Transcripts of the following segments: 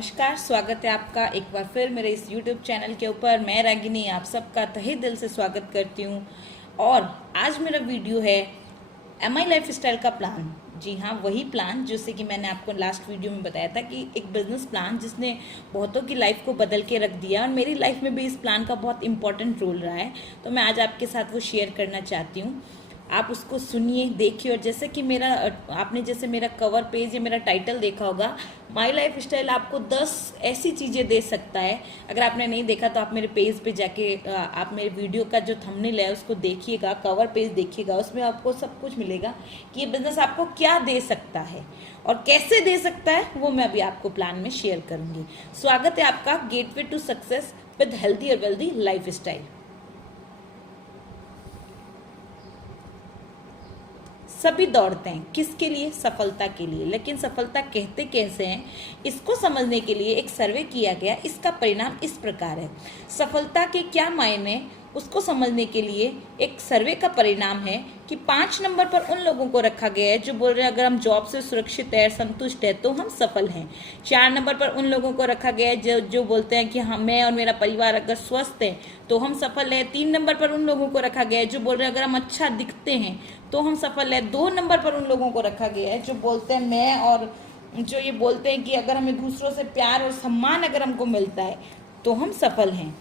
नमस्कार, स्वागत है आपका एक बार फिर मेरे इस YouTube चैनल के ऊपर। मैं रागिनी आप सबका तहे दिल से स्वागत करती हूँ। और आज मेरा वीडियो है MI लाइफस्टाइल का प्लान। जी हाँ, वही प्लान जैसे कि मैंने आपको लास्ट वीडियो में बताया था कि एक बिजनेस प्लान जिसने बहुतों की लाइफ को बदल के रख दिया, और मेरी लाइफ में भी इस प्लान का बहुत इंपॉर्टेंट रोल रहा है। तो मैं आज आपके साथ वो शेयर करना चाहती हूँ। आप उसको सुनिए, देखिए। और जैसे कि आपने जैसे मेरा कवर पेज या मेरा टाइटल देखा होगा, माई लाइफ स्टाइल आपको 10 ऐसी चीज़ें दे सकता है। अगर आपने नहीं देखा तो आप मेरे पेज पे जाके आप मेरे वीडियो का जो थंबनेल है उसको देखिएगा, कवर पेज देखिएगा। उसमें आपको सब कुछ मिलेगा कि ये बिजनेस आपको क्या दे सकता है और कैसे दे सकता है, वो मैं अभी आपको प्लान में शेयर करूँगी। स्वागत है आपका gateway to success with healthy और वेल्दी लाइफ स्टाइल। सभी दौड़ते हैं किसके लिए? सफलता के लिए। लेकिन सफलता कहते कैसे हैं, इसको समझने के लिए एक सर्वे किया गया। इसका परिणाम इस प्रकार है। सफलता के क्या मायने, उसको समझने के लिए एक सर्वे का परिणाम है कि 5 नंबर पर उन लोगों को रखा गया है जो बोल रहे हैं अगर हम जॉब से सुरक्षित है, संतुष्ट है तो हम सफल हैं। 4 नंबर पर उन लोगों को रखा गया है जो बोलते हैं कि हम, मैं और मेरा परिवार अगर स्वस्थ है तो हम सफल हैं। 3 नंबर पर उन लोगों को रखा गया है जो बोल रहे हैं अगर हम अच्छा दिखते हैं तो हम सफल है। 2 नंबर पर उन लोगों को रखा गया है जो बोलते हैं मैं, और जो ये बोलते हैं कि अगर हमें दूसरों से प्यार और सम्मान अगर हमको मिलता है तो हम सफल हैं।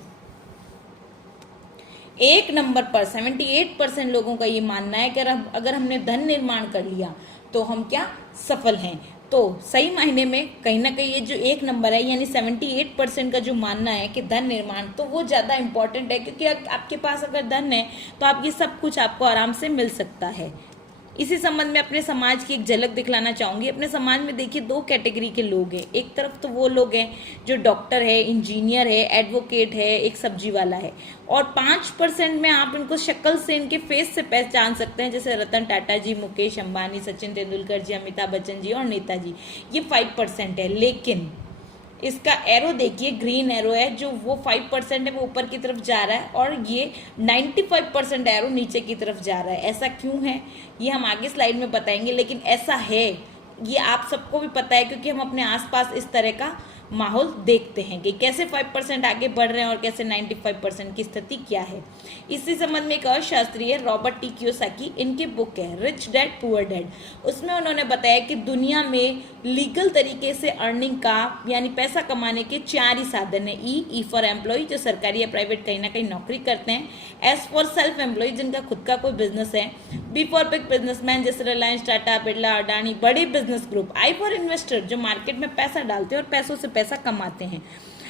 1 नंबर पर 78% लोगों का ये मानना है कि अगर हमने धन निर्माण कर लिया तो हम क्या सफल हैं। तो सही मायने में कहीं ना कहीं ये जो 1 नंबर है यानी 78% का जो मानना है कि धन निर्माण, तो वो ज़्यादा इंपॉर्टेंट है, क्योंकि आपके पास अगर धन है तो आप ये सब कुछ आपको आराम से मिल सकता है। इसी संबंध में अपने समाज की एक झलक दिखलाना चाहूँगी। अपने समाज में देखिए 2 कैटेगरी के लोग हैं। एक तरफ तो वो लोग हैं जो डॉक्टर है, इंजीनियर है, एडवोकेट है, एक सब्जी वाला है। और 5% में आप इनको शक्ल से, इनके फेस से पहचान सकते हैं, जैसे रतन टाटा जी, मुकेश अंबानी, सचिन तेंदुलकर जी, अमिताभ बच्चन जी और नेताजी। ये 5% है। लेकिन इसका एरो देखिए, ग्रीन एरो है, जो वो 5% है वो ऊपर की तरफ जा रहा है और ये 95% एरो नीचे की तरफ जा रहा है। ऐसा क्यों है ये हम आगे स्लाइड में बताएंगे, लेकिन ऐसा है, ये आप सबको भी पता है क्योंकि हम अपने आसपास इस तरह का माहौल देखते हैं कि कैसे 5% आगे बढ़ रहे हैं और कैसे 95% की स्थिति क्या है। इसी संबंध में एक अर्थशास्त्री है, रॉबर्ट टी कियोसाकी, इनकी बुक है रिच डैड पुअर डैड। उसमें उन्होंने बताया कि दुनिया में लीगल तरीके से अर्निंग का यानी पैसा कमाने के 4 ही साधन है। ई फॉर एम्प्लॉय, जो सरकारी या प्राइवेट कहीं ना कहीं नौकरी करते हैं। एस फॉर सेल्फ एम्प्लॉय, जिनका खुद का कोई बिजनेस है। बी फॉर बिग बिजनेसमैन, जैसे रिलायंस, टाटा, बिरला, अडानी, बड़े business group. I for investor, जो मार्केट में पैसा डालते हैं और पैसों से पैसा कमाते हैं।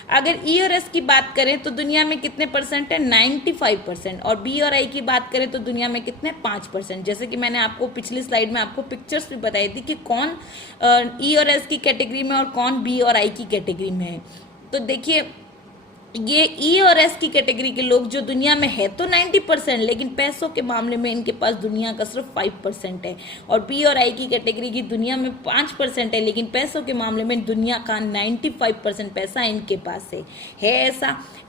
अगर ई और एस की बात करें तो दुनिया में कितने परसेंट है? 95%। और बी और आई की बात करें तो दुनिया में कितने? 5%। जैसे कि मैंने आपको पिछली स्लाइड में आपको पिक्चर्स भी बताई थी कि कौन ई और एस की कैटेगरी में और कौन बी और आई की कैटेगरी में है। तो देखिए, ये ई और एस की कैटेगरी के लोग जो दुनिया में है तो 90%, लेकिन पैसों के मामले में इनके पास दुनिया का सिर्फ 5% है। और बी और आई की कैटेगरी की दुनिया में 5% है, लेकिन पैसों के मामले में दुनिया का 95% पैसा इनके पास है।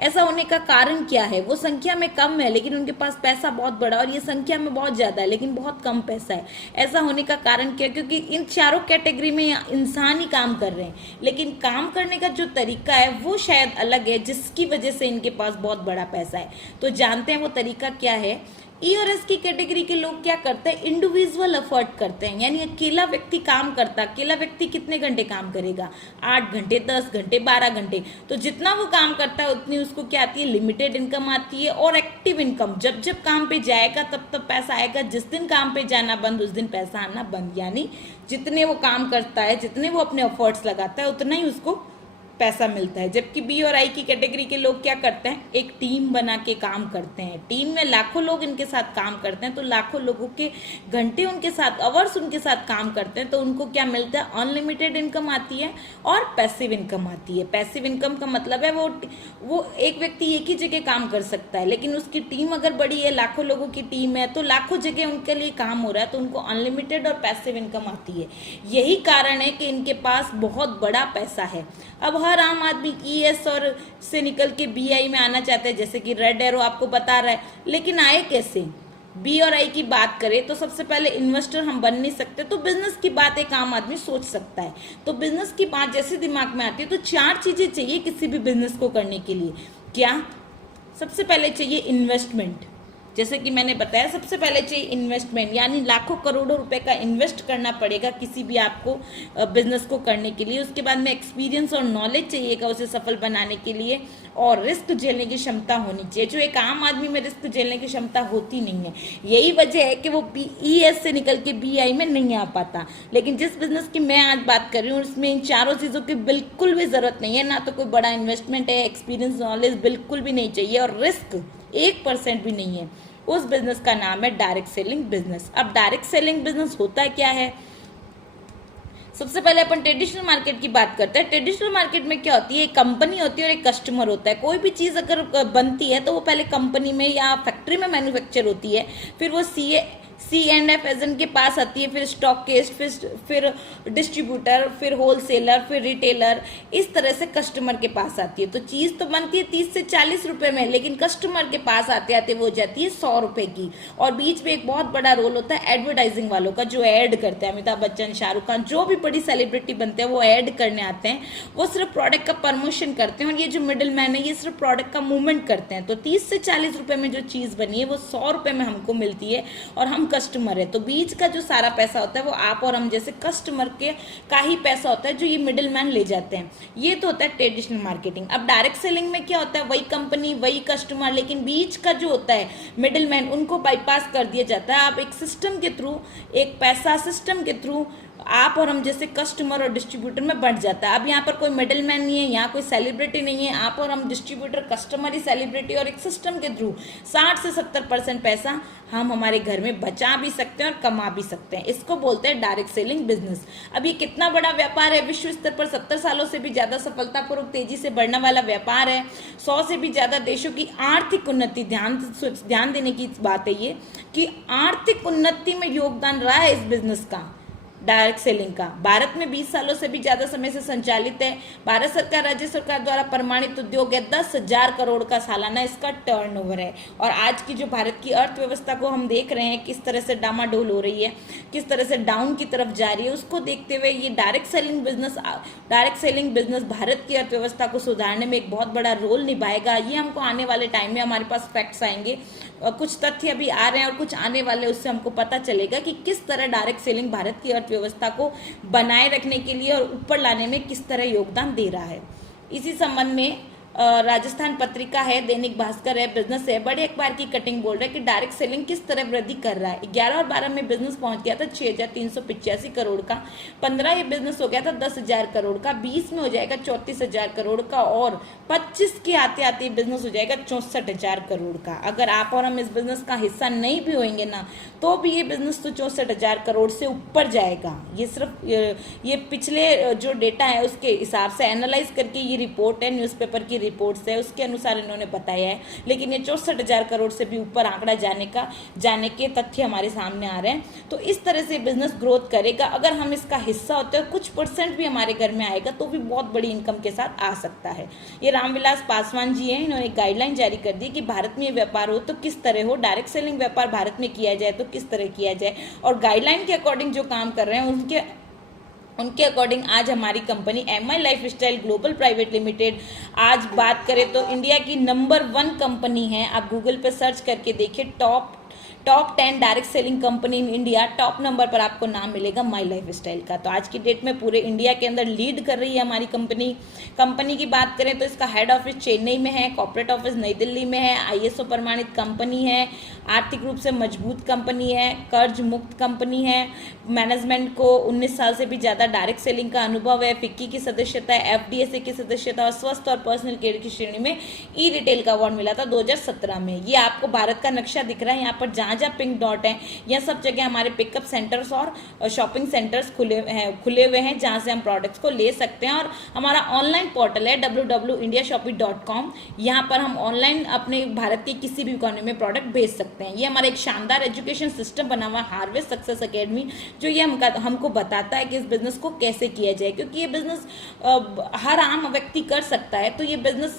ऐसा होने का कारण क्या है? वो संख्या में कम है लेकिन उनके पास पैसा बहुत बड़ा, और ये संख्या में बहुत ज़्यादा है लेकिन बहुत कम पैसा है। ऐसा होने का कारण क्या? क्योंकि इन चारों कैटेगरी में इंसान ही काम कर रहे हैं, लेकिन काम करने का जो तरीका है वो शायद अलग है, जिसकी वजह से इनके पास बहुत बड़ा पैसा है। तो जानते हैं वो तरीका क्या है। ई और एस की कैटेगरी के लोग क्या करते हैं? इंडिविजुअल एफर्ट करते हैं, यानी अकेला व्यक्ति काम करता है। अकेला व्यक्ति कितने घंटे काम करेगा? 8 घंटे, 10 घंटे, 12 घंटे। तो जितना वो काम करता है उतनी उसको क्या आती है? लिमिटेड इनकम आती है। और एक्टिव इनकम, जब जब काम पे जाएगा तब तब पैसा आएगा, जिस दिन काम पे जाना बंद उस दिन पैसा आना बंद। यानी जितने वो काम करता है, जितने वो अपने एफर्ट्स लगाता है, उतना ही उसको पैसा मिलता है। जबकि बी और आई की कैटेगरी के लोग क्या करते हैं? एक टीम बना के काम करते हैं। टीम में लाखों लोग इनके साथ काम करते हैं, तो लाखों लोगों के घंटे उनके साथ, आवर्स उनके साथ काम करते हैं, तो उनको क्या मिलता है? अनलिमिटेड इनकम आती है और पैसिव इनकम आती है। पैसिव इनकम का मतलब है वो एक व्यक्ति एक ही जगह काम कर सकता है, लेकिन उसकी टीम अगर बड़ी है, लाखों लोगों की टीम है, तो लाखों जगह उनके लिए काम हो रहा है, तो उनको अनलिमिटेड और पैसिव इनकम आती है। यही कारण है कि इनके पास बहुत बड़ा पैसा है। अब हर आम आदमी ई एस और से निकल के बी आई में आना चाहता है, जैसे कि रेड एरो आपको बता रहा है, लेकिन आए कैसे? बी और आई की बात करें तो सबसे पहले इन्वेस्टर हम बन नहीं सकते, तो बिजनेस की बात एक आम आदमी सोच सकता है। तो बिजनेस की बात जैसे दिमाग में आती है तो 4 चीजें चाहिए किसी भी बिजनेस को करने के लिए। क्या? सबसे पहले चाहिए इन्वेस्टमेंट। जैसे कि मैंने बताया, सबसे पहले चाहिए इन्वेस्टमेंट, यानी लाखों करोड़ों रुपए का इन्वेस्ट करना पड़ेगा किसी भी आपको बिजनेस को करने के लिए। उसके बाद में एक्सपीरियंस और नॉलेज चाहिएगा उसे सफल बनाने के लिए, और रिस्क झेलने की क्षमता होनी चाहिए, जो एक आम आदमी में रिस्क झेलने की क्षमता होती नहीं है। यही वजह है कि वो PES से निकल के BI में नहीं आ पाता। लेकिन जिस बिजनेस की मैं आज बात कर रही हूँ उसमें इन चारों चीज़ों की बिल्कुल भी ज़रूरत नहीं है, ना तो कोई बड़ा इन्वेस्टमेंट है, एक्सपीरियंस नॉलेज बिल्कुल भी नहीं चाहिए, और रिस्क 1% भी नहीं है। उस बिजनेस का नाम है डायरेक्ट सेलिंग बिजनेस। अब डायरेक्ट सेलिंग बिजनेस होता क्या है? सबसे पहले अपन ट्रेडिशनल मार्केट की बात करते हैं। ट्रेडिशनल मार्केट में क्या होती है, एक कंपनी होती है और एक कस्टमर होता है। कोई भी चीज़ अगर बनती है तो वो पहले कंपनी में या फैक्ट्री में मैन्युफैक्चर होती है, फिर वो C&F एजेंट के पास आती है, फिर स्टॉकिस्ट, फिर डिस्ट्रीब्यूटर, फिर होलसेलर, फिर रिटेलर, इस तरह से कस्टमर के पास आती है। तो चीज़ तो बनती है 30 से 40 रुपए में, लेकिन कस्टमर के पास आते आते वो हो जाती है 100 रुपए की। और बीच में एक बहुत बड़ा रोल होता है एडवर्टाइजिंग वालों का, जो ऐड करते हैं। अमिताभ बच्चन, शाहरुख खान, जो भी बड़ी सेलिब्रिटी बनते हैं वो ऐड करने आते हैं। वो सिर्फ प्रोडक्ट का प्रमोशन करते हैं, और ये जो मिडिल मैन है ये सिर्फ प्रोडक्ट का मूवमेंट करते हैं। तो 30 से 40 रुपए में जो चीज़ बनी है वो 100 रुपए में हमको मिलती है, और हम कस्टमर है। तो बीच का जो सारा पैसा होता है वो आप और हम जैसे कस्टमर के का ही पैसा होता है, जो ये मिडिल मैन ले जाते हैं। ये तो होता है ट्रेडिशनल मार्केटिंग। अब डायरेक्ट सेलिंग में क्या होता है, वही कंपनी वही कस्टमर, लेकिन बीच का जो होता है मिडिल मैन, उनको बाईपास कर दिया जाता है। आप एक सिस्टम के थ्रू, एक पैसा सिस्टम के थ्रू आप और हम जैसे कस्टमर और डिस्ट्रीब्यूटर में बढ़ जाता है। अब यहाँ पर कोई मिडिल मैन नहीं है, यहाँ कोई सेलिब्रिटी नहीं है, आप और हम डिस्ट्रीब्यूटर, कस्टमर ही सेलिब्रिटी, और एक सिस्टम के थ्रू 60 से 70% पैसा हम हमारे घर में बचा भी सकते हैं और कमा भी सकते हैं। इसको बोलते हैं डायरेक्ट सेलिंग बिजनेस। अब ये कितना बड़ा व्यापार है, विश्व स्तर पर 70 सालों से भी ज़्यादा सफलतापूर्वक तेजी से बढ़ने वाला व्यापार है। 100 से भी ज़्यादा देशों की आर्थिक उन्नति, ध्यान देने की बात है ये, कि आर्थिक उन्नति में योगदान रहा है इस बिजनेस का, डायरेक्ट सेलिंग का। भारत में 20 सालों से भी ज्यादा समय से संचालित है। भारत सरकार, राज्य सरकार द्वारा प्रमाणित उद्योग है। 10,000 करोड़ का सालाना इसका टर्नओवर है। और आज की जो भारत की अर्थव्यवस्था को हम देख रहे हैं किस तरह से डामाडोल हो रही है, किस तरह से डाउन की तरफ जा रही है, उसको देखते हुए ये डायरेक्ट सेलिंग बिजनेस भारत की अर्थव्यवस्था को सुधारने में एक बहुत बड़ा रोल निभाएगा। ये हमको आने वाले टाइम में हमारे पास फैक्ट्स आएंगे, कुछ तथ्य अभी आ रहे हैं और कुछ आने वाले, उससे हमको पता चलेगा कि किस तरह डायरेक्ट सेलिंग भारत की अर्थव्यवस्था को बनाए रखने के लिए और ऊपर लाने में किस तरह योगदान दे रहा है। इसी संबंध में राजस्थान पत्रिका है, दैनिक भास्कर है, बिजनेस है, बड़े अखबार की कटिंग बोल रहा है कि डायरेक्ट सेलिंग किस तरह वृद्धि कर रहा है। 11 और 12 में बिजनेस पहुंच गया था 6,385 करोड़ का, 15 ये बिजनेस हो गया था 10,000 करोड़ का, 20 में हो जाएगा 34,000 करोड़ का, और 25 के आते आते बिजनेस हो जाएगा 64,000 करोड़ का। अगर आप और हम इस बिजनेस का हिस्सा नहीं भी होंगे ना, तो भी ये बिजनेस तो 64,000 करोड़ से ऊपर जाएगा। ये सिर्फ ये पिछले जो डेटा है उसके हिसाब से एनालाइज करके ये रिपोर्ट है, न्यूज़पेपर की रिपोर्ट्स है, उसके अनुसार इन्होंने बताया है। लेकिन ये 64,000 करोड़ से भी ऊपर आंकड़ा जाने के तथ्य हमारे सामने आ रहे हैं। तो इस तरह से बिजनेस ग्रोथ करेगा। अगर हम इसका हिस्सा होते हैं, कुछ % भी हमारे घर में आएगा तो भी बहुत बड़ी इनकम के साथ आ सकता है। ये रामविलास पासवान जी हैं, इन्होंने एक गाइडलाइन जारी कर दी कि भारत में ये व्यापार हो तो किस तरह हो, डायरेक्ट सेलिंग व्यापार भारत में किया जाए तो किस तरह किया जाए, और गाइडलाइन के अकॉर्डिंग जो काम कर रहे हैं उनके अकॉर्डिंग आज हमारी company MI lifestyle global private limited, आज बात करें तो इंडिया की नंबर 1 कंपनी है। आप गूगल पे सर्च करके देखिए, top 10 direct selling company in India, top number पर आपको नाम मिलेगा माई लाइफस्टाइल का। तो आज की डेट में पूरे इंडिया के अंदर लीड कर रही है हमारी कंपनी की बात करें तो इसका हेड ऑफिस चेन्नई में है, कॉर्पोरेट ऑफिस नई दिल्ली में है, ISO प्रमाणित कंपनी है, आर्थिक रूप से मजबूत कंपनी है, कर्ज मुक्त कंपनी है, मैनेजमेंट को 19 साल से भी ज़्यादा डायरेक्ट सेलिंग का अनुभव है, फिक्की की सदस्यता है, FDSA की सदस्यता, और स्वस्थ और पर्सनल केयर की श्रेणी में ई-रिटेल का अवार्ड मिला था 2017 में। ये आपको भारत का नक्शा दिख रहा है, यहाँ पर जहाँ पिंक डॉट है, यह सब जगह हमारे पिकअप सेंटर्स और शॉपिंग सेंटर्स खुले हुए हैं जहाँ से हम प्रोडक्ट्स को ले सकते हैं। और हमारा ऑनलाइन पोर्टल है www.indiashopee.com, यहाँ पर हम ऑनलाइन अपने भारत के किसी भी कोने में प्रोडक्ट भेज सकते हैं। ये हमारा एक शानदार एजुकेशन सिस्टम बना हुआ है, हार्वेस्ट सक्सेस अकेडमी, जो ये हमको बताता है कि इस बिजनेस को कैसे किया जाए, क्योंकि ये बिजनेस हर आम व्यक्ति कर सकता है। तो ये बिजनेस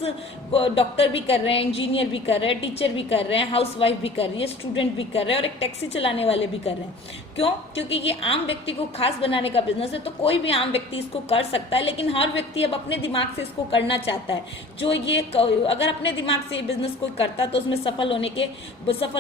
डॉक्टर भी कर रहे हैं, इंजीनियर भी कर रहे हैं, टीचर भी कर रहे हैं, हाउस वाइफ भी कर रही है, स्टूडेंट भी भी कर रहे हैं और एक टैक्सी चलाने वाले भी कर रहे हैं। क्यों? क्योंकि ये आम व्यक्ति को खास बनाने का बिजनेस है, तो कोई भी आम व्यक्ति इसको कर सकता है, लेकिन हर व्यक्ति अब अपने दिमाग से इसको करना चाहता है। जो ये अगर अपने दिमाग से ये बिजनेस कोई करता तो उसमें सफल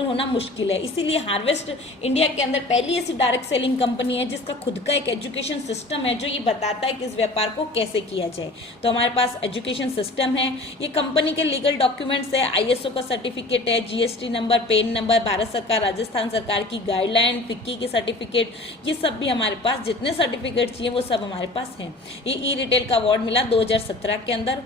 होना मुश्किल है। इसीलिए हार्वेस्ट इंडिया के अंदर पहली ऐसी डायरेक्ट सेलिंग कंपनी है जिसका खुद का एक एजुकेशन सिस्टम है, जो ये बताता है कि इस व्यापार को कैसे किया जाए। तो हमारे पास एजुकेशन सिस्टम है, ये कंपनी के लीगल डॉक्यूमेंट्स है, ISO का सर्टिफिकेट है, GST number, PAN number, Bharat सरकार राजस्थान सरकार की गाइडलाइन, फिक्की के सर्टिफिकेट, ये सब भी हमारे पास, जितने सर्टिफिकेट चाहिए वो सब हमारे पास हैं। ये ई रिटेल का अवार्ड मिला 2017 के अंदर।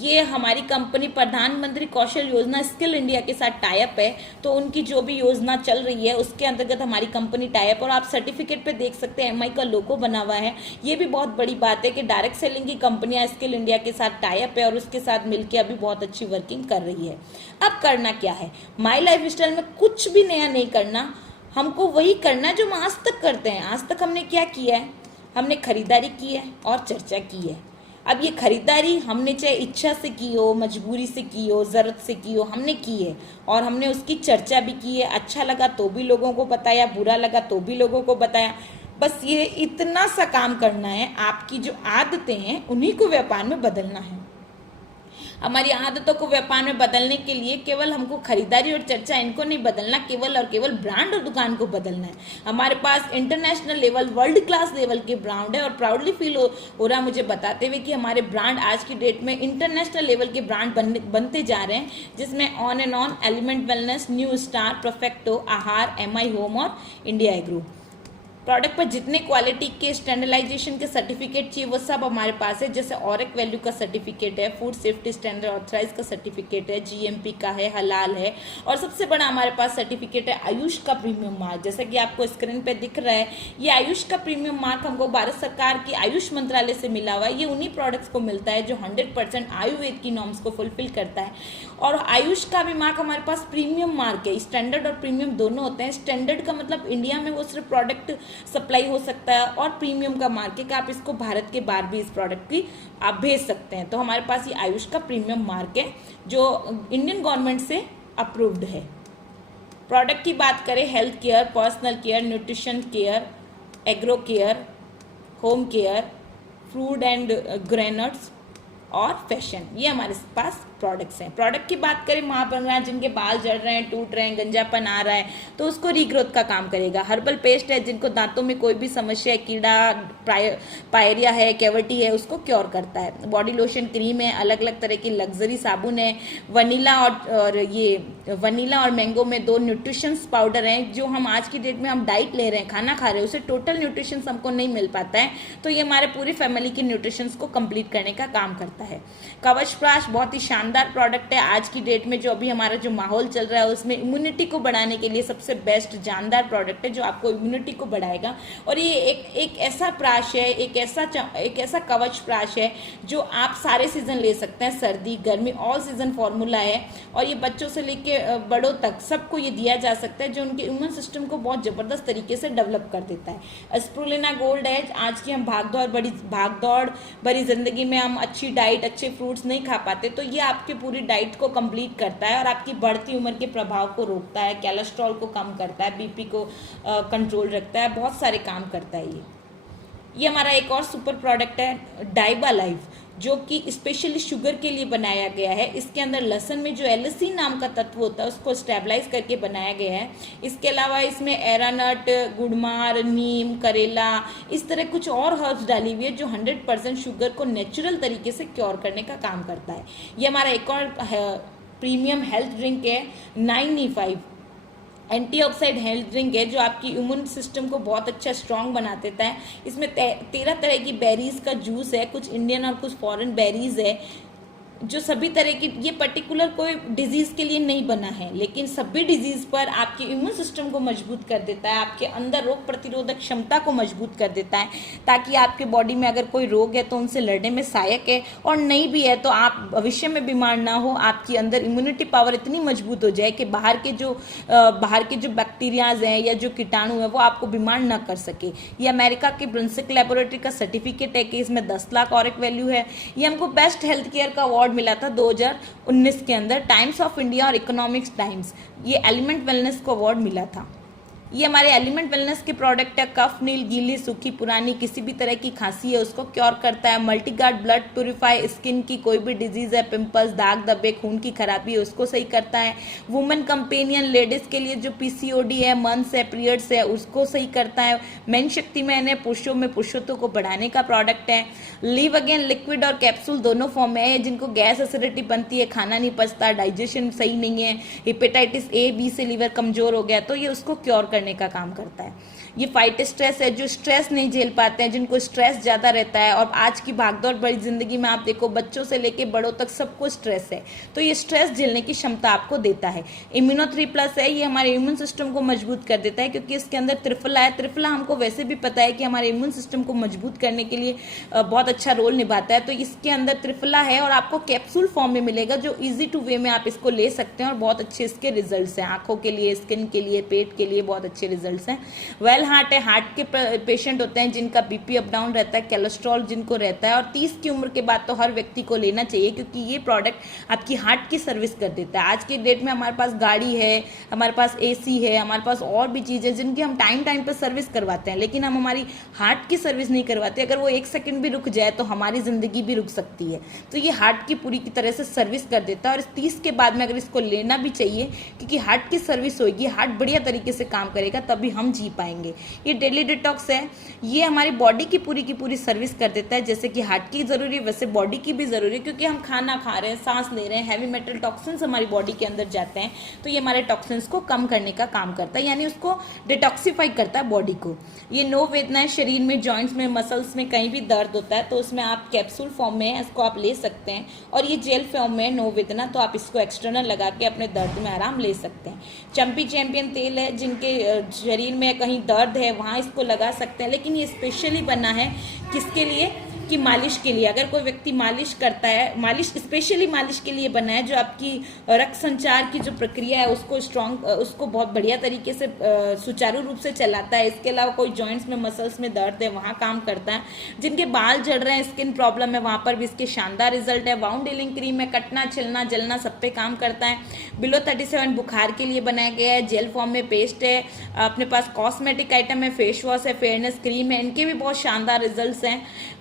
ये हमारी कंपनी प्रधानमंत्री कौशल योजना स्किल इंडिया के साथ टाइप है, तो उनकी जो भी योजना चल रही है उसके अंतर्गत हमारी कंपनी टाइप, और आप सर्टिफिकेट पे देख सकते हैं MI का लोगो बना हुआ है। ये भी बहुत बड़ी बात है कि डायरेक्ट सेलिंग की कंपनियां स्किल इंडिया के साथ टाइप है और उसके साथ मिलकर अभी बहुत अच्छी वर्किंग कर रही है। अब करना क्या है? माई लाइफ स्टाइल में कुछ भी नया नहीं करना, हमको वही करना है जो हम आज तक करते हैं। आज तक हमने क्या किया है? हमने खरीदारी की है और चर्चा की है। अब ये खरीदारी हमने चाहे इच्छा से की हो, मजबूरी से की हो, ज़रूरत से की हो, हमने की है और हमने उसकी चर्चा भी की है। अच्छा लगा तो भी लोगों को बताया, बुरा लगा तो भी लोगों को बताया। बस ये इतना सा काम करना है। आपकी जो आदतें हैं उन्हीं को व्यापार में बदलना है। हमारी आदतों को व्यापार में बदलने के लिए केवल हमको खरीदारी और चर्चा इनको नहीं बदलना, केवल और केवल ब्रांड और दुकान को बदलना है। हमारे पास international level, world class level के ब्रांड है और प्राउडली फील हो रहा मुझे बताते हुए कि हमारे ब्रांड आज की डेट में इंटरनेशनल लेवल के ब्रांड बनते जा रहे हैं, जिसमें on and on, element wellness, new star, perfecto, आहार, MI होम और इंडिया एग्रो। प्रोडक्ट पर जितने क्वालिटी के स्टैंडर्डाइजेशन के सर्टिफिकेट चाहिए वो सब हमारे पास है। जैसे ऑरिक वैल्यू का सर्टिफिकेट है, फूड सेफ्टी स्टैंडर्ड ऑथराइज का सर्टिफिकेट है, GMP का है, हलाल है, और सबसे बड़ा हमारे पास सर्टिफिकेट है आयुष का प्रीमियम मार्क। जैसा कि आपको स्क्रीन पे दिख रहा है, ये आयुष का प्रीमियम मार्क हमको भारत सरकार की आयुष मंत्रालय से मिला हुआ है। ये उन्हीं प्रोडक्ट्स को मिलता है जो 100% आयुर्वेद की नॉर्म्स को फुलफिल करता है। और आयुष का भी मार्क हमारे पास प्रीमियम मार्क है। स्टैंडर्ड और प्रीमियम दोनों होते हैं। स्टैंडर्ड का मतलब इंडिया में वो सिर्फ प्रोडक्ट सप्लाई हो सकता है, और प्रीमियम का मार्क है कि आप इसको भारत के बाहर भी इस प्रोडक्ट की आप भेज सकते हैं। तो हमारे पास ये आयुष का प्रीमियम मार्क है जो इंडियन गवर्नमेंट से अप्रूव्ड है। प्रोडक्ट की बात करें, health care, personal care, nutrition care, agro care, home care, food and grains और फैशन, ये हमारे पास प्रोडक्ट्स हैं। प्रोडक्ट की बात करें, माँ बन रहा है, जिनके बाल जड़ रहे हैं, टूट रहे हैं, गंजापन आ रहा है, तो उसको रीग्रोथ का काम करेगा। हर्बल पेस्ट है, जिनको दांतों में कोई भी समस्या है, कीड़ा, पायरिया है, कैविटी है, उसको क्योर करता है। बॉडी लोशन, क्रीम है, अलग अलग तरह की लग्जरी साबुन है, वनीला और मैंगो में 2 न्यूट्रिशंस पाउडर हैं, जो हम आज की डेट में हम डाइट ले रहे हैं, खाना खा रहे हैं, उसे टोटल न्यूट्रिशंस हमको नहीं मिल पाता है, तो ये हमारे पूरी फैमिली की न्यूट्रिशंस को कंप्लीट करने का काम करता है। कवच प्राश बहुत ही शानदार प्रोडक्ट है। आज की डेट में जो अभी हमारा जो माहौल चल रहा है उसमें इम्यूनिटी को बढ़ाने के लिए सबसे बेस्ट जानदार प्रोडक्ट है, जो आपको इम्यूनिटी को बढ़ाएगा। और ये एक ऐसा प्राश है, एक ऐसा कवच प्राश है जो आप सारे सीजन ले सकते हैं, सर्दी, गर्मी, ऑल सीजन फॉर्मूला है। और ये बच्चों से लेके बड़ों तक सबको ये दिया जा सकता है, जो उनके इम्यून सिस्टम को बहुत जबरदस्त तरीके से डेवलप कर देता है। स्प्रुलिना गोल्ड है। आज की हम भागदौड़ भरी जिंदगी में हम अच्छी डाइट, अच्छे फ्रूट्स नहीं खा पाते, तो ये आपके पूरी डाइट को कंप्लीट करता है और आपकी बढ़ती उम्र के प्रभाव को रोकता है, कोलेस्ट्रॉल को कम करता है, BP को कंट्रोल रखता है, बहुत सारे काम करता है ये हमारा एक और सुपर प्रोडक्ट है डाइबा लाइफ, जो कि स्पेशली शुगर के लिए बनाया गया है। इसके अंदर लहसुन में जो एलिसिन नाम का तत्व होता है उसको स्टेबलाइज करके बनाया गया है। इसके अलावा इसमें एरानट, गुड़मार, नीम, करेला, इस तरह कुछ और हर्ब्स डाली हुई है जो 100% शुगर को नेचुरल तरीके से क्योर करने का काम करता है। ये हमारा एक और प्रीमियम हेल्थ ड्रिंक है 9E5, एंटीऑक्सीडेंट हेल्थ ड्रिंक है, जो आपकी इम्यून सिस्टम को बहुत अच्छा स्ट्रॉन्ग बना देता है। इसमें 13 तरह की बेरीज का जूस है, कुछ इंडियन और कुछ फॉरेन बेरीज है, जो सभी तरह की, ये पर्टिकुलर कोई डिजीज़ के लिए नहीं बना है, लेकिन सभी डिजीज़ पर आपके इम्यून सिस्टम को मजबूत कर देता है, आपके अंदर रोग प्रतिरोधक क्षमता को मजबूत कर देता है, ताकि आपके बॉडी में अगर कोई रोग है तो उनसे लड़ने में सहायक है, और नहीं भी है तो आप भविष्य में बीमार ना हो। आपकी अंदर इम्यूनिटी पावर इतनी मजबूत हो जाए कि बाहर के जो बैक्टीरियाज हैं या जो कीटाणु हैं वो आपको बीमार ना कर सके। ये अमेरिका की ब्रुंसविक लेबोरेटरी का सर्टिफिकेट है कि इसमें 10 लाख ऑरिक वैल्यू है। ये हमको बेस्ट हेल्थ केयर का अवार्ड अवार्ड मिला था 2019 के अंदर, टाइम्स ऑफ इंडिया और इकोनॉमिक्स टाइम्स, ये एलिमेंट वेलनेस को अवार्ड मिला था। ये हमारे एलिमेंट वेलनेस के प्रोडक्ट है। कफ, नील, गीली, सूखी, पुरानी किसी भी तरह की खांसी है उसको क्योर करता है। मल्टीगार्ड ब्लड प्यूरिफाई, स्किन की कोई भी डिजीज है, पिंपल्स, दाग धब्बे, खून की खराबी है उसको सही करता है। वुमेन कंपेनियन, लेडीज के लिए जो पीसीओडी है, मंथ्स है, पीरियड्स है उसको सही करता है। मेन शक्ति मैन है, पुरुषों में पुरुषत्व को बढ़ाने का प्रोडक्ट है। लिव अगेन लिक्विड और कैप्सूल दोनों फॉर्म में है। जिनको गैस एसिडिटी बनती है, खाना नहीं पचता, डाइजेशन सही नहीं है, हेपेटाइटिस ए बी से लीवर कमजोर हो गया तो ये उसको क्योर करने का काम करता है। ये फाइट स्ट्रेस है, जो स्ट्रेस नहीं झेल पाते हैं, जिनको स्ट्रेस ज़्यादा रहता है, और आज की भागदौड़ भरी जिंदगी में आप देखो बच्चों से लेके बड़ों तक सबको स्ट्रेस है, तो ये स्ट्रेस झेलने की क्षमता आपको देता है। इम्यूनो 3+ है, ये हमारे इम्यून सिस्टम को मजबूत कर देता है क्योंकि इसके अंदर त्रिफला है। त्रिफला हमको वैसे भी पता है कि हमारे इम्यून सिस्टम को मजबूत करने के लिए बहुत अच्छा रोल निभाता है, तो इसके अंदर त्रिफला है और आपको कैप्सूल फॉर्म में मिलेगा जो ईजी टू वे में आप इसको ले सकते हैं और बहुत अच्छे इसके रिजल्ट्स हैं। आंखों के लिए, स्किन के लिए, पेट के लिए बहुत अच्छे रिजल्ट्स हैं। वेल हार्ट है, हार्ट के पेशेंट होते हैं जिनका बीपी अप डाउन रहता है, कोलेस्ट्रॉल जिनको रहता है, और 30 की उम्र के बाद तो हर व्यक्ति को लेना चाहिए क्योंकि ये प्रोडक्ट आपकी हार्ट की सर्विस कर देता है। आज की डेट में हमारे पास गाड़ी है, हमारे पास एसी है, हमारे पास और भी चीज़ें जिनकी हम टाइम टाइम पर सर्विस करवाते हैं, लेकिन हम हमारी हार्ट की सर्विस नहीं करवाते। अगर वो 1 सेकंड भी रुक जाए तो हमारी जिंदगी भी रुक सकती है। तो ये हार्ट की पूरी की तरह से सर्विस कर देता है और इस 30 के बाद में अगर इसको लेना भी चाहिए क्योंकि हार्ट की सर्विस होगी, हार्ट बढ़िया तरीके से काम करेगा तभी हम जी पाएंगे। ये डेली डिटॉक्स है, ये हमारी बॉडी की पूरी सर्विस कर देता है। जैसे कि हार्ट की जरूरी है वैसे बॉडी की भी जरूरी है क्योंकि हम खाना खा रहे हैं, सांस ले रहे हैं, हैवी मेटल टॉक्सिन्स हमारी बॉडी के अंदर जाते हैं, तो ये हमारे टॉक्सिन्स को कम करने का काम करता है, यानी उसको डिटॉक्सिफाई करता है बॉडी को। ये नो वेदना है, शरीर में, जॉइंट्स में, मसल्स में कहीं भी दर्द होता है तो उसमें आप कैप्सूल फॉर्म में है इसको आप ले सकते हैं, और ये जेल फॉर्म में नो वेदना, तो आप इसको एक्सटर्नल लगा के अपने दर्द में आराम ले सकते हैं। चंपी चैंपियन तेल है, जिनके शरीर में कहीं दर्द है वहाँ इसको लगा सकते हैं, लेकिन ये स्पेशली बना है किसके लिए कि मालिश के लिए। अगर कोई व्यक्ति मालिश करता है, मालिश स्पेशली मालिश के लिए बना है, जो आपकी रक्त संचार की जो प्रक्रिया है उसको स्ट्रॉन्ग, उसको बहुत बढ़िया तरीके से सुचारू रूप से चलाता है। इसके अलावा कोई जॉइंट्स में, मसल्स में दर्द है वहाँ काम करता है। जिनके बाल झड़ रहे हैं, स्किन प्रॉब्लम है, वहाँ पर भी इसके शानदार रिजल्ट है। वाउंड हीलिंग क्रीम है, कटना, छिलना, जलना सब पे काम करता है। बिलो 37 बुखार के लिए बनाया गया है, जेल फॉर्म में पेस्ट है। अपने पास कॉस्मेटिक आइटम है, फेस वॉश है, फेयरनेस क्रीम है, इनके भी बहुत शानदार रिजल्ट्स हैं।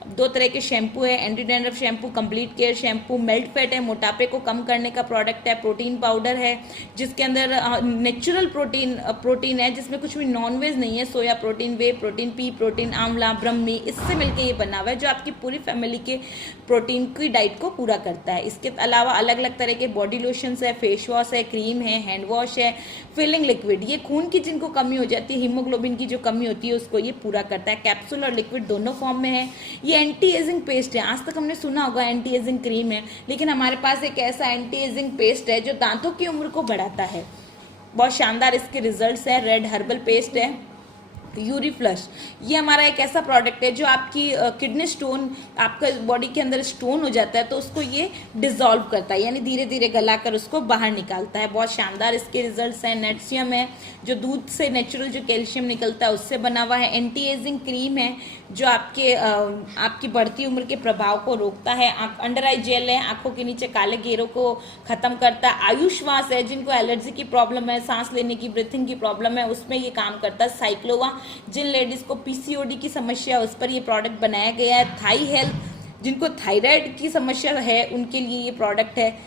2 तरह के शैम्पू है, anti dandruff shampoo, complete care shampoo, melt fat है, मोटापे को कम करने का प्रोडक्ट है। प्रोटीन पाउडर है जिसके अंदर नेचुरल प्रोटीन है, जिसमें कुछ भी नॉनवेज नहीं है। सोया प्रोटीन, वे प्रोटीन, पी प्रोटीन, आंवला, ब्रह्मी, इससे मिलकर ये बना हुआ है जो आपकी पूरी फैमिली के प्रोटीन की डाइट को पूरा करता है। इसके अलावा अलग अलग तरह के बॉडी लोशंस है, फेस वॉश है, क्रीम है, हैंड वॉश है, फिलिंग लिक्विड, ये खून की जिनको कमी हो जाती है, हीमोग्लोबिन की जो कमी होती है उसको ये पूरा करता है। कैप्सूल और लिक्विड दोनों फॉर्म में है। ये एंटी एजिंग पेस्ट है, आज तक हमने सुना होगा एंटी एजिंग क्रीम है, लेकिन हमारे पास एक ऐसा एंटी एजिंग पेस्ट है जो दांतों की उम्र को बढ़ाता है। बहुत शानदार इसके रिजल्ट्स है। रेड हर्बल पेस्ट है। यूरी फ्लश, ये हमारा एक ऐसा प्रोडक्ट है जो आपकी किडनी स्टोन, आपका बॉडी के अंदर स्टोन हो जाता है तो उसको ये डिसॉल्व करता है, यानी धीरे धीरे गलाकर उसको बाहर निकालता है। बहुत शानदार इसके रिजल्ट्स हैं। नेट्सियम है, जो दूध से नेचुरल जो कैल्शियम निकलता है उससे बना हुआ है। एंटी एजिंग क्रीम है जो आपकी बढ़ती उम्र के प्रभाव को रोकता है। अंडर आई जेल है, आंखों के नीचे काले घेरों को खत्म करता है। आयुश्वास है, जिनको एलर्जी की प्रॉब्लम है, सांस लेने की, ब्रीथिंग की प्रॉब्लम है, उसमें ये काम करता है। साइक्लोवा, जिन लेडीज को पीसीओडी की समस्या है उस पर ये प्रोडक्ट बनाया गया है। थाई हेल्थ, जिनको थायराइड की समस्या है उनके लिए ये प्रोडक्ट है।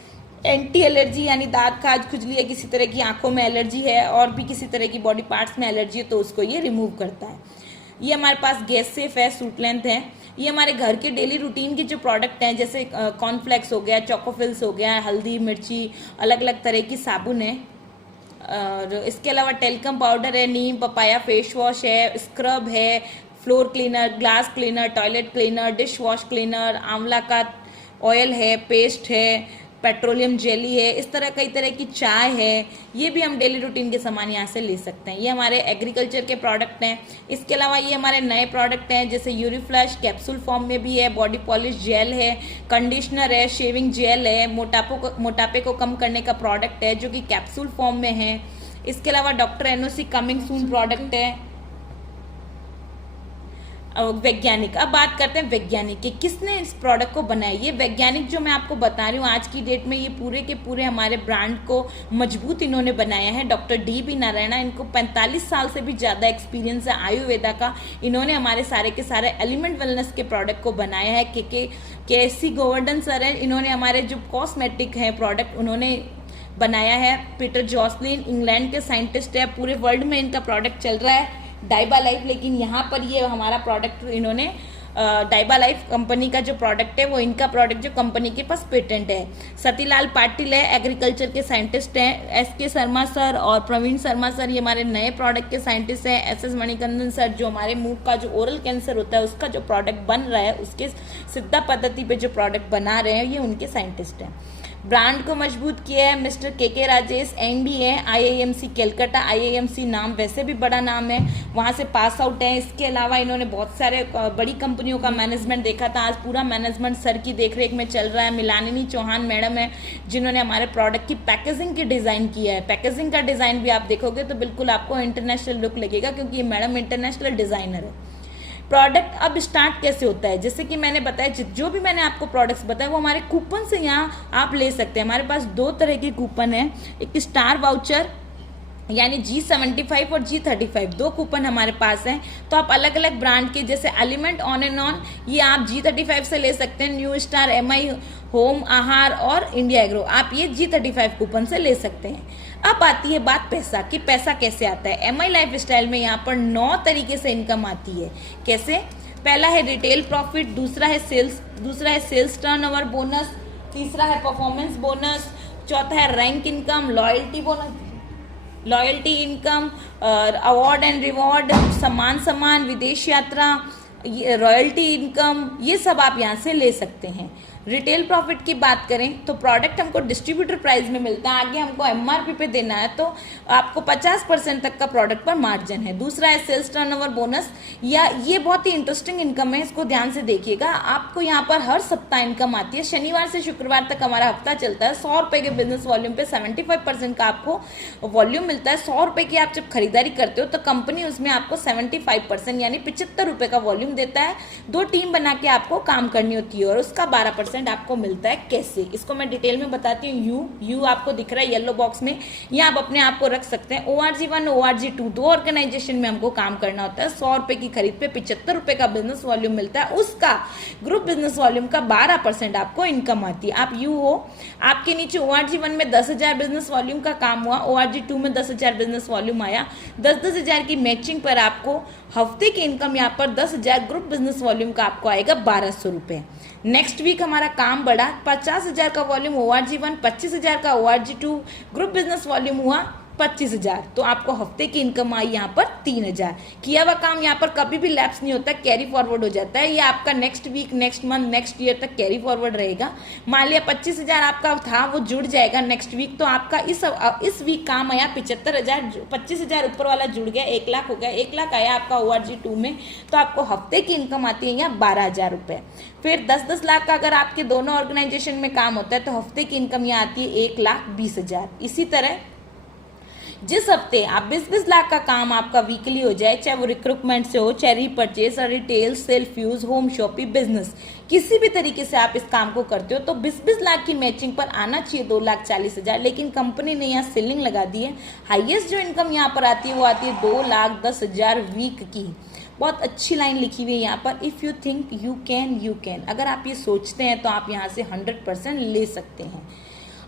एंटी एलर्जी, यानी दांत, खाज, खुजली है, किसी तरह की आंखों में एलर्जी है और भी किसी तरह की बॉडी पार्ट्स में एलर्जी है तो उसको ये रिमूव करता है। ये हमारे पास गैस सेफ है, सूट लेंथ है। ये हमारे घर के डेली रूटीन के जो प्रोडक्ट हैं, जैसे कॉर्नफ्लेक्स हो गया, चोकोफिल्स हो गया, हल्दी, मिर्ची, अलग अलग तरह की साबुन है। और इसके अलावा टेल्कम पाउडर है, नीम पपाया फेस वॉश है, स्क्रब है, floor cleaner, glass cleaner, toilet cleaner, dish wash cleaner, आंवला का ऑयल है, पेस्ट है, पेट्रोलियम जेली है, इस तरह कई तरह की चाय है। ये भी हम डेली रूटीन के सामान यहाँ से ले सकते हैं। ये हमारे एग्रीकल्चर के प्रोडक्ट हैं। इसके अलावा ये हमारे नए प्रोडक्ट हैं, जैसे यूरी फ्लश कैप्सूल फॉर्म में भी है, बॉडी पॉलिश जेल है, कंडीशनर है, शेविंग जेल है, मोटापे को कम करने का प्रोडक्ट है जो कि कैप्सूल फॉर्म में है। इसके अलावा doctor NOC coming soon product है। वैज्ञानिक। अब बात करते हैं वैज्ञानिक की, किसने इस प्रोडक्ट को बनाया। ये वैज्ञानिक जो मैं आपको बता रही हूँ आज की डेट में, ये पूरे के पूरे हमारे ब्रांड को मजबूत इन्होंने बनाया है। डॉक्टर डी नारायणा, इनको 45 साल से भी ज़्यादा एक्सपीरियंस है आयुर्वेदा का। इन्होंने हमारे सारे के सारे एलिमेंट वेलनेस के प्रोडक्ट को बनाया है। के सी गोवर्धन सर है, इन्होंने हमारे जो कॉस्मेटिक हैं प्रोडक्ट उन्होंने बनाया है। पीटर जॉसलिन इंग्लैंड के साइंटिस्ट है, पूरे वर्ल्ड में इनका प्रोडक्ट चल रहा है डाइबा लाइफ। लेकिन यहाँ पर ये हमारा प्रोडक्ट इन्होंने डाइबा लाइफ कंपनी का जो प्रोडक्ट है वो इनका प्रोडक्ट जो कंपनी के पास पेटेंट है। सतीलाल पाटिल है, एग्रीकल्चर के साइंटिस्ट हैं। एस.के. शर्मा सर और प्रवीण शर्मा सर ये हमारे नए प्रोडक्ट के साइंटिस्ट हैं। एस.एस. मणिकंदन सर जो हमारे मुंह का जो ओरल कैंसर होता है उसका जो प्रोडक्ट बन रहा है उसके सिद्धा पद्धति पे जो प्रोडक्ट बना रहे हैं ये उनके साइंटिस्ट हैं। ब्रांड को मजबूत किया है मिस्टर के राजेश, एमडी है आईआईएमसी कलकत्ता। आईआईएमसी नाम वैसे भी बड़ा नाम है, वहाँ से पास आउट है। इसके अलावा इन्होंने बहुत सारे बड़ी कंपनियों का मैनेजमेंट देखा था। आज पूरा मैनेजमेंट सर की देखरेख में चल रहा है। मिलानिनी चौहान मैडम है जिन्होंने हमारे प्रोडक्ट की पैकेजिंग की डिज़ाइन किया है। पैकेजिंग का डिज़ाइन भी आप देखोगे तो बिल्कुल आपको इंटरनेशनल लुक लगेगा क्योंकि ये मैडम इंटरनेशनल डिज़ाइनर है। प्रोडक्ट अब स्टार्ट कैसे होता है, जैसे कि मैंने बताया जो भी मैंने आपको प्रोडक्ट्स बताए वो हमारे कूपन से यहाँ आप ले सकते हैं। हमारे पास 2 तरह के कूपन हैं, एक स्टार वाउचर यानी G75 और G35 2 कूपन हमारे पास हैं। तो आप अलग अलग ब्रांड के जैसे एलिमेंट ऑन एंड ऑन ये आप G35 से ले सकते हैं। न्यू स्टार, MI होम, आहार और इंडिया एग्रो आप ये G35 कूपन से ले सकते हैं। अब आती है बात पैसा कि पैसा कैसे आता है। MI लाइफ स्टाइल में यहाँ पर 9 तरीके से इनकम आती है। कैसे? पहला है रिटेल प्रॉफिट, दूसरा है सेल्स टर्नओवर बोनस, तीसरा है परफॉर्मेंस बोनस, चौथा है rank income, loyalty income, award and reward, सम्मान, विदेश यात्रा, रॉयल्टी इनकम, ये सब आप यहाँ से ले सकते हैं। रिटेल प्रॉफिट की बात करें तो प्रोडक्ट हमको डिस्ट्रीब्यूटर प्राइस में मिलता है, आगे हमको MRP पे देना है तो आपको 50% तक का प्रोडक्ट पर मार्जिन है। दूसरा है सेल्स टर्नओवर बोनस, या ये बहुत ही इंटरेस्टिंग इनकम है, इसको ध्यान से देखिएगा। आपको यहाँ पर हर सप्ताह इनकम आती है, शनिवार से शुक्रवार तक हमारा हफ्ता चलता है। 100 रुपये के बिजनेस वॉल्यूम पे 75% का आपको वॉल्यूम मिलता है। 100 रुपये की आप जब खरीदारी करते हो तो कंपनी उसमें आपको 75% यानी 75 रुपये का वॉल्यूम देता है। 2 टीम बना के आपको काम करनी होती है और उसका 12% आपको मिलता है। कैसे, इसको मैं डिटेल में बताती हूँ। यू आपको दिख रहा है येलो बॉक्स में, ये आप अपने आप को रख सकते हैं। ORG1 ORG2 2 ऑर्गेनाइजेशन में हमको काम करना होता है। 100 रुपये की खरीद पे 75 रुपये का बिजनेस वॉल्यूम मिलता है, उसका ग्रुप बिजनेस वॉल्यूम का 12% आपको इनकम आती है। आप यू हो, आपके नीचे ORG1 में 10,000 बिजनेस वॉल्यूम का काम हुआ, ORG2 में 10,000 बिजनेस वॉल्यूम आया। 10-10 हज़ार की मैचिंग पर आपको हफ्ते की इनकम यहाँ पर 10,000, ग्रुप बिजनेस वॉल्यूम का आपको आएगा 1,200 रुपये। नेक्स्ट वीक हमारा काम बढ़ा, 50,000 का वॉल्यूम ORG1, 25,000 का ORG2, ग्रुप बिजनेस वॉल्यूम हुआ 25,000, तो आपको हफ्ते की इनकम आई यहाँ पर 3,000। किया हुआ काम यहाँ पर कभी भी लैप्स नहीं होता, कैरी फॉरवर्ड हो जाता है। ये आपका next week, next month, next year तक कैरी फॉरवर्ड रहेगा। मान लिया 25,000 आपका था, वो जुड़ जाएगा नेक्स्ट वीक, तो आपका इस वीक काम आया 75,000, 25,000 ऊपर वाला जुड़ गया, 1 लाख हो गया। 1 लाख आया आपका ORG2 में, तो आपको हफ्ते की इनकम आती है यहाँ 12,000 रुपये। फिर 10-10 लाख का अगर आपके दोनों ऑर्गेनाइजेशन में काम होता है तो हफ्ते की इनकम यहाँ आती है 1,20,000। इसी तरह जिस हफ्ते आप 20-20 लाख का काम आपका वीकली हो जाए, चाहे वो रिक्रूटमेंट से हो, चाहे रीपरचेज और retail, self use, home shopping, business, किसी भी तरीके से आप इस काम को करते हो तो 20-20 लाख की मैचिंग पर आना चाहिए 2,40,000। लेकिन कंपनी ने यहाँ सीलिंग लगा दी है। हाईएस्ट जो इनकम यहाँ पर आती है वो आती है 2,10,000 वीक की। बहुत अच्छी लाइन लिखी हुई है यहाँ पर, if you think you can. अगर आप ये सोचते हैं तो आप यहाँ से 100% ले सकते हैं।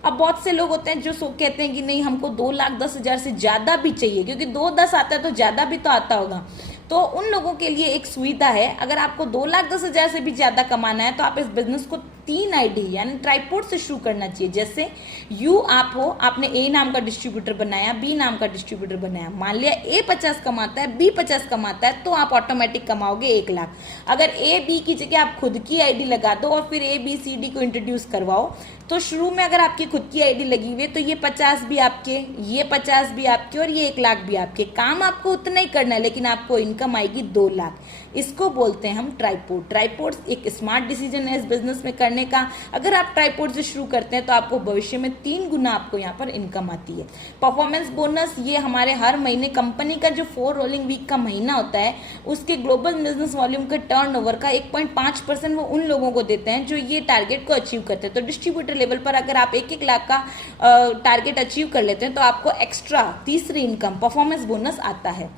अब बहुत से लोग होते हैं जो कहते हैं कि नहीं हमको 2,10,000 से ज़्यादा भी चाहिए, क्योंकि 2,10 आता है तो ज़्यादा भी तो आता होगा। तो उन लोगों के लिए एक सुविधा है, अगर आपको 2,10,000 से भी ज़्यादा कमाना है तो आप इस बिजनेस को 3 आईडी यानी ट्राइपोड से शुरू करना चाहिए। जैसे यू आप हो, आपने ए नाम का डिस्ट्रीब्यूटर बनाया, बी नाम का डिस्ट्रीब्यूटर बनाया, मान लिया ए 50 कमाता है, बी 50 कमाता है, तो आप ऑटोमेटिक कमाओगे 1 लाख। अगर ए बी की जगह आप खुद की आईडी लगा दो और फिर A B C D को इंट्रोड्यूस करवाओ तो शुरू में अगर आपकी खुद की आईडी लगी हुई है तो ये 50 भी आपके, ये 50 भी आपके और ये 1 लाख भी आपके। काम आपको उतना ही करना है लेकिन आपको इनकम आएगी 2 लाख। इसको बोलते हैं हम ट्राइपोड। ट्राइपोड एक स्मार्ट डिसीजन है इस बिजनेस में करने का। अगर आप ट्राइपोड से शुरू करते हैं तो आपको भविष्य में 3 गुना आपको यहाँ पर इनकम आती है। परफॉर्मेंस बोनस ये हमारे हर महीने कंपनी का जो 4 रोलिंग वीक का महीना होता है उसके ग्लोबल बिजनेस वॉल्यूम के टर्नओवर का 1.5% वो उन लोगों को देते हैं जो ये टारगेट को अचीव करते हैं। तो डिस्ट्रीब्यूटर लेवल पर अगर आप 1-1 लाख का टारगेट अचीव कर लेते हैं तो आपको एक्स्ट्रा तीसरी इनकम परफॉर्मेंस बोनस आता है।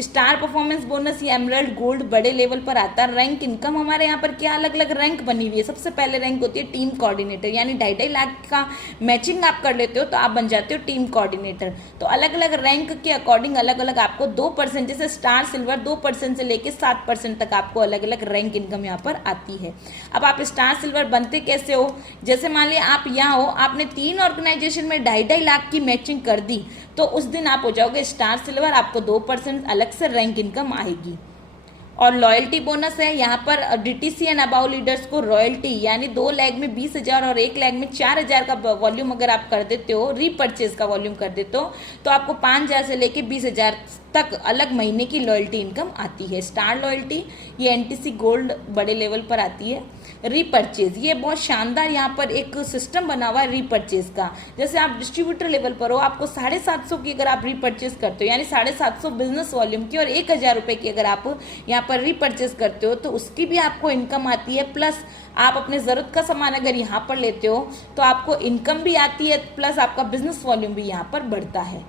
स्टार परफॉर्मेंस बोनस ये एमरल्ड गोल्ड बड़े लेवल पर आता है। रैंक इनकम हमारे यहाँ पर क्या अलग अलग रैंक बनी हुई है। सबसे पहले रैंक होती है टीम कोऑर्डिनेटर, यानी 2.5 लाख का मैचिंग आप कर लेते हो तो आप बन जाते हो टीम कोऑर्डिनेटर। तो अलग अलग रैंक के अकॉर्डिंग अलग अलग आपको 2%, जैसे स्टार सिल्वर 2% से लेके 7% तक आपको अलग अलग रैंक इनकम यहाँ पर आती है। अब आप स्टार सिल्वर बनते कैसे हो, जैसे मान लिया आप यहाँ हो, आपने 3 ऑर्गेनाइजेशन में 2.5 लाख की मैचिंग कर दी तो उस दिन आप हो जाओगे स्टार सिल्वर, आपको 2% अलग से रैंक इनकम आएगी। और लॉयल्टी बोनस है यहाँ पर डीटीसी एंड अबाउ लीडर्स को रॉयल्टी, यानी 2 लाख में 20,000 और 1 लाख में 4,000 का वॉल्यूम अगर आप कर देते हो, रीपर्चेज का वॉल्यूम कर देते हो तो आपको 5,000 से लेके 20,000 तक अलग महीने की लॉयल्टी इनकम आती है। स्टार लॉयल्टी ये एनटीसी गोल्ड बड़े लेवल पर आती है। रीपर्चेज ये बहुत शानदार यहाँ पर एक सिस्टम बना हुआ है रीपर्चेज का। जैसे आप डिस्ट्रीब्यूटर लेवल पर हो, आपको 750 की अगर आप रीपर्चेज करते हो, यानी 750 बिजनेस वॉल्यूम की और 1,000 रुपए की अगर आप यहाँ पर रीपर्चेज करते हो तो उसकी भी आपको इनकम आती है। प्लस आप अपने ज़रूरत का सामान अगर यहाँ पर लेते हो तो आपको इनकम भी आती है, प्लस आपका बिजनेस वॉल्यूम भी यहाँ पर बढ़ता है।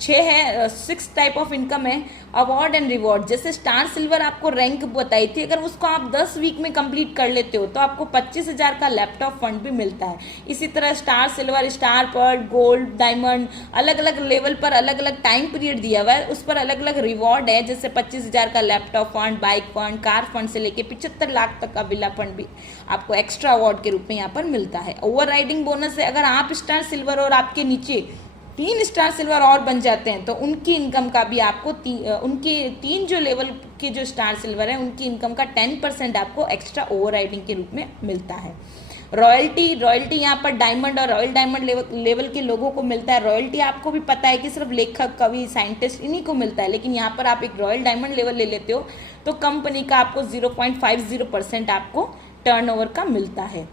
6 टाइप ऑफ इनकम है। अवार्ड एंड रिवॉर्ड, जैसे स्टार सिल्वर आपको रैंक बताई थी, अगर उसको आप 10 वीक में कंप्लीट कर लेते हो तो आपको 25,000 का लैपटॉप फंड भी मिलता है। इसी तरह star silver, star pearl, gold, diamond, अलग अलग लेवल पर अलग अलग टाइम पीरियड दिया हुआ है, उस पर अलग अलग रिवॉर्ड है। जैसे 25,000 का laptop fund, bike fund, car fund से लेके 75 लाख तक का विला फंड भी आपको एक्स्ट्रा अवार्ड के रूप में यहाँ पर मिलता है। ओवर राइडिंग बोनस है, अगर आप स्टार सिल्वर और आपके नीचे 3 स्टार सिल्वर और बन जाते हैं तो उनकी इनकम का भी आपको उनके 3 जो लेवल के जो स्टार सिल्वर है उनकी इनकम का 10% आपको एक्स्ट्रा ओवर राइडिंग के रूप में मिलता है। रॉयल्टी यहाँ पर डायमंड और रॉयल डायमंड लेवल के लोगों को मिलता है। रॉयल्टी आपको भी पता है कि सिर्फ लेखक, कवि, साइंटिस्ट इन्हीं को मिलता है, लेकिन यहाँ पर आप एक रॉयल डायमंड लेवल ले लेते हो तो कंपनी का आपको 0.50% आपको टर्नओवर का मिलता है।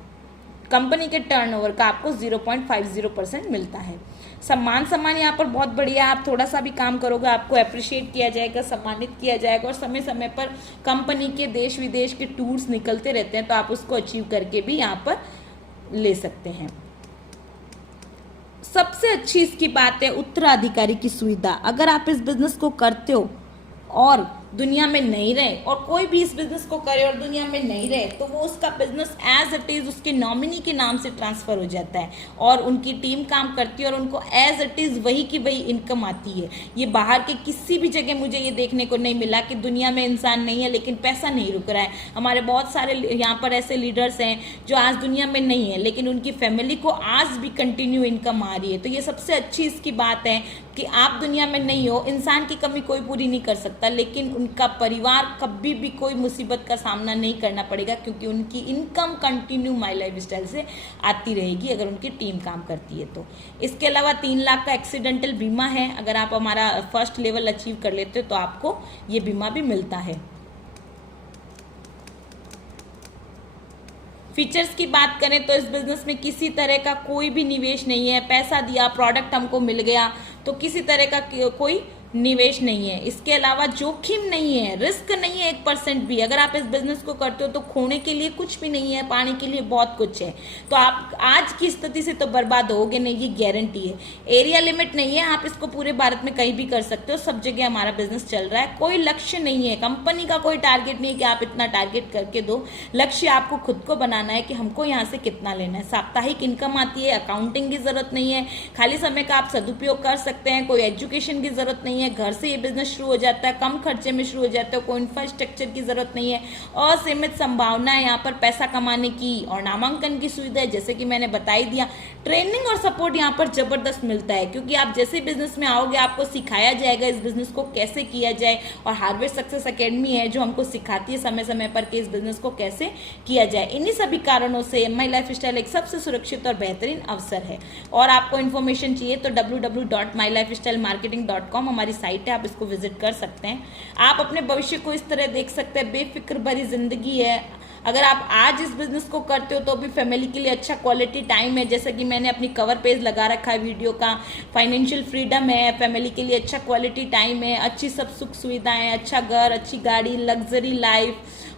कंपनी के टर्नओवर का आपको 0.50% मिलता है। सम्मान यहाँ पर बहुत बढ़िया, आप थोड़ा सा भी काम करोगे आपको अप्रिशिएट किया जाएगा, सम्मानित किया जाएगा। और समय समय पर कंपनी के देश विदेश के टूर्स निकलते रहते हैं तो आप उसको अचीव करके भी यहाँ पर ले सकते हैं। सबसे अच्छी इसकी बात है उत्तराधिकारी की सुविधा। अगर आप इस बिजनेस को करते हो और दुनिया में नहीं रहे, और कोई भी इस बिजनेस को करे और दुनिया में नहीं रहे, तो वो उसका बिजनेस एज इट इज उसके नॉमिनी के नाम से ट्रांसफर हो जाता है और उनकी टीम काम करती है और उनको एज इट इज वही की वही इनकम आती है। ये बाहर के किसी भी जगह मुझे ये देखने को नहीं मिला कि दुनिया में इंसान नहीं है लेकिन पैसा नहीं रुक रहा है। हमारे बहुत सारे यहाँ पर ऐसे लीडर्स हैं जो आज दुनिया में नहीं है लेकिन उनकी फैमिली को आज भी कंटिन्यू इनकम आ रही है। तो ये सबसे अच्छी इसकी बात है कि आप दुनिया में नहीं हो, इंसान की कमी कोई पूरी नहीं कर सकता, लेकिन उनका परिवार कभी भी कोई मुसीबत का सामना नहीं करना पड़ेगा क्योंकि उनकी income continue my life style से आती रहेगी अगर उनकी टीम काम करती है तो। इसके अलावा 3 लाख का एक्सीडेंटल बीमा है। अगर आप हमारा फर्स्ट लेवल अचीव कर लेते हो तो आपको ये बीमा भी मिलता है। फीचर्स की बात करें तो इस बिजनेस में किसी तरह का कोई भी निवेश नहीं है। पैसा दिया, प्रोडक्ट हमको मिल गया, तो किसी तरह का कोई निवेश नहीं है। इसके अलावा जोखिम नहीं है, रिस्क नहीं है 1% भी। अगर आप इस बिजनेस को करते हो तो खोने के लिए कुछ भी नहीं है, पाने के लिए बहुत कुछ है। तो आप आज की स्थिति से तो बर्बाद होगे नहीं, ये गारंटी है। एरिया लिमिट नहीं है, आप इसको पूरे भारत में कहीं भी कर सकते हो, सब जगह हमारा बिजनेस चल रहा है। कोई लक्ष्य नहीं है, कंपनी का कोई टारगेट नहीं है कि आप इतना टारगेट करके दो। लक्ष्य आपको खुद को बनाना है कि हमको यहाँ से कितना लेना है। साप्ताहिक इनकम आती है, अकाउंटिंग की जरूरत नहीं है, खाली समय का आप सदुपयोग कर सकते हैं, कोई एजुकेशन की जरूरत नहीं है। है, घर से ये बिजनेस शुरू हो जाता है, कम खर्चे में शुरू हो जाता है, कोई इंफ्रास्ट्रक्चर की जरूरत नहीं है, असीमित संभावना है यहाँ पर पैसा कमाने की और नामांकन की सुविधा है, जैसे कि मैंने बता ही दिया। ट्रेनिंग और सपोर्ट यहाँ पर जबरदस्त मिलता है, क्योंकि आप जैसे बिजनेस में आओगे आपको सिखाया जाएगा इस बिजनेस को कैसे किया जाए, और हार्वेस्ट सक्सेस एकेडमी है जो हमको सिखाती है समय समय पर कि इस बिजनेस को कैसे किया जाए। इन्हीं सभी कारणों से माई लाइफ स्टाइल एक सबसे सुरक्षित और बेहतरीन अवसर है। और आपको इन्फॉर्मेशन चाहिए तो www.mylifestylemarketing.com हमारी साइट है, आप इसको विजिट कर सकते हैं। आप अपने भविष्य को इस तरह देख सकते हैं, बेफिक्र भरी जिंदगी है। अगर आप आज इस बिजनेस को करते हो तो भी फैमिली के लिए अच्छा क्वालिटी टाइम है, जैसे कि मैंने अपनी कवर पेज लगा रखा है वीडियो का। फाइनेंशियल फ्रीडम है, फैमिली के लिए अच्छा क्वालिटी टाइम है, अच्छी सब सुख सुविधाएं, अच्छा घर, अच्छी गाड़ी, लग्जरी लाइफ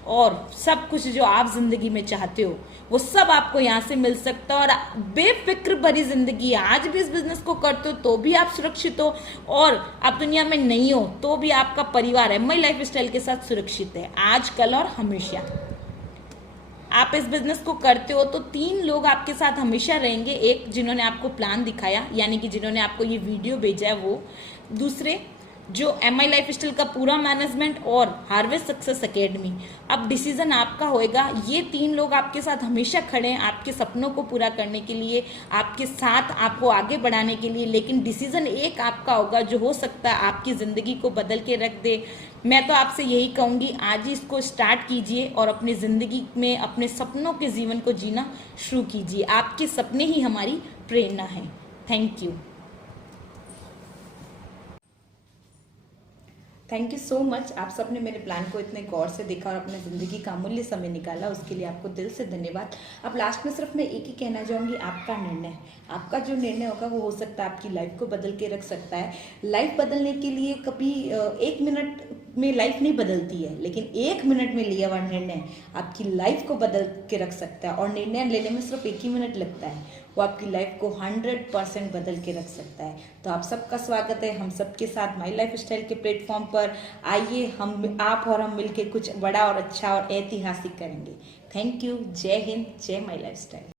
और सब कुछ जो आप जिंदगी में चाहते हो वो सब आपको यहाँ से मिल सकता है। और बेफिक्र भरी जिंदगी, आज भी इस बिजनेस को करते हो तो भी आप सुरक्षित हो, और आप दुनिया में नहीं हो तो भी आपका परिवार है माई लाइफ स्टाइल के साथ सुरक्षित है, आज कल और हमेशा। आप इस बिजनेस को करते हो तो 3 लोग आपके साथ हमेशा रहेंगे। एक जिन्होंने आपको प्लान दिखाया, यानी कि जिन्होंने आपको ये वीडियो भेजा है वो, दूसरे जो MI लाइफ स्टाइल का पूरा मैनेजमेंट, और हार्वेस्ट सक्सेस एकेडमी। अब डिसीजन आपका होएगा। ये 3 लोग आपके साथ हमेशा खड़े हैं आपके सपनों को पूरा करने के लिए, आपके साथ आपको आगे बढ़ाने के लिए, लेकिन डिसीजन एक आपका होगा जो हो सकता है आपकी ज़िंदगी को बदल के रख दे। मैं तो आपसे यही कहूँगी, आज ही इसको स्टार्ट कीजिए और अपनी ज़िंदगी में अपने सपनों के जीवन को जीना शुरू कीजिए। आपके सपने ही हमारी प्रेरणा हैं। Thank you so much. आप सबने मेरे प्लान को इतने गौर से देखा और अपने ज़िंदगी का अमूल्य समय निकाला, उसके लिए आपको दिल से धन्यवाद। अब लास्ट में सिर्फ मैं एक ही कहना चाहूँगी, आपका निर्णय, आपका जो निर्णय होगा वो हो सकता है आपकी लाइफ को बदल के रख सकता है। लाइफ बदलने के लिए कभी 1 मिनट में लाइफ नहीं बदलती है, लेकिन 1 मिनट में लिया हुआ निर्णय आपकी लाइफ को बदल के रख सकता है। और निर्णय लेने में सिर्फ 1 ही मिनट लगता है, वो आपकी लाइफ को 100% बदल के रख सकता है। तो आप सबका स्वागत है हम सबके साथ माई लाइफ स्टाइल के प्लेटफॉर्म पर। आइए हम, आप और हम मिलकर कुछ बड़ा और अच्छा और ऐतिहासिक करेंगे। Thank you. जय हिंद, जय माई लाइफ स्टाइल।